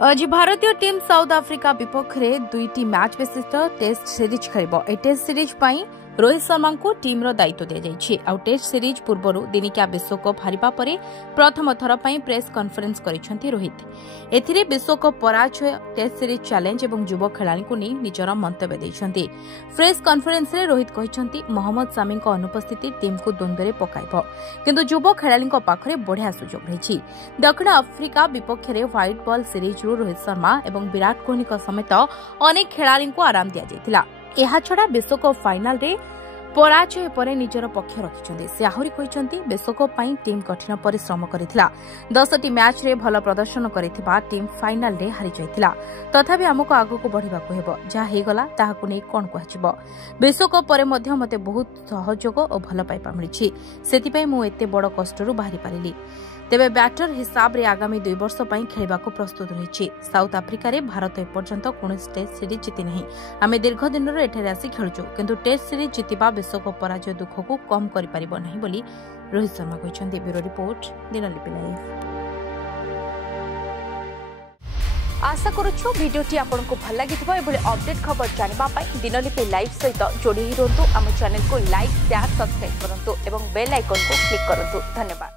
आज भारतीय team south Africa विपक्ष में दुईटी मैच विशिष्ट टेस्ट सीरीज खेल। टेस्ट सीरीज पर रोहित शर्मा को टीम दायित्व दी जाइए। टेस्ट सीरीज पूर्व दिनिकिया विश्वकप हारिबा परे प्रथम थर पर प्रेस कॉन्फ्रेंस करिसेंती रोहित। एथिरे विश्वकप पराजय, टेस्ट सीरीज चैलेंज और युव खेलाड़ी को नहीं निजर मंतव्य देइछंती। प्रेस कॉन्फ्रेंस रे रोहित कहिसेंती मोहम्मद सामी अनुपस्थिति टीम को द्वंद्व में पकाइब, किंतु युव खेलाड़ी पाखरे बढ़िया सुजोग रही। दक्षिण आफ्रिका विपक्ष में white ball series Rohit Sharma और विराट कोहली समेत अनेक खेलाड़ी को आराम दि जाइतिला। एहाछड़ा विश्वकप फाइनाल रे पराजय पर निजर पक्ष रखिछन्ते। से आहुरी कहिसंती विश्वकप पई टीम कठिन परिश्रम करिथिला। 10टी मैच रे भल प्रदर्शन करिथिबा टीम फाइनाल रे हारि जाइथिला। तथापि हमको आगको बढ़िबाको हेबो। जा हेगला ताहाकु नै कोन कहजिबो। विश्वकप परे मध्ये मते बहुत सहयोग और भल पाइपा मिलिछि। सेति पई मु एते बड़ कष्टरु बाहरी पारिली। तेबे बैटर हिसाब रे आगामी 2 वर्ष पई खेलिबाको प्रस्तुत रहिछि। साउथ आफ्रिका रे भारत एपर्यंत कोनोसी टेस्ट सीरीज जीति नहीं। आमे दीर्घ दिन रो एठारे आसी खेलुछु, किंतु टेस्ट सीरीज जीतिबा विश्वकप पराजय दुख को कम करि परिबो नहीं बोली रोहित शर्मा कहिसंती। Bureau report, Dinalipi live. आशा करूछु वीडियोटी आपनको भल लागिथिबो। एबोले अपडेट खबर जानिबा पई दिनलिपि लाइव सहित जोड़ी रहंतु। आम चैनल को लाइक, शेयर, सब्सक्राइब करंतु एवं बेल आइकन को क्लिक करंतु। धन्यवाद।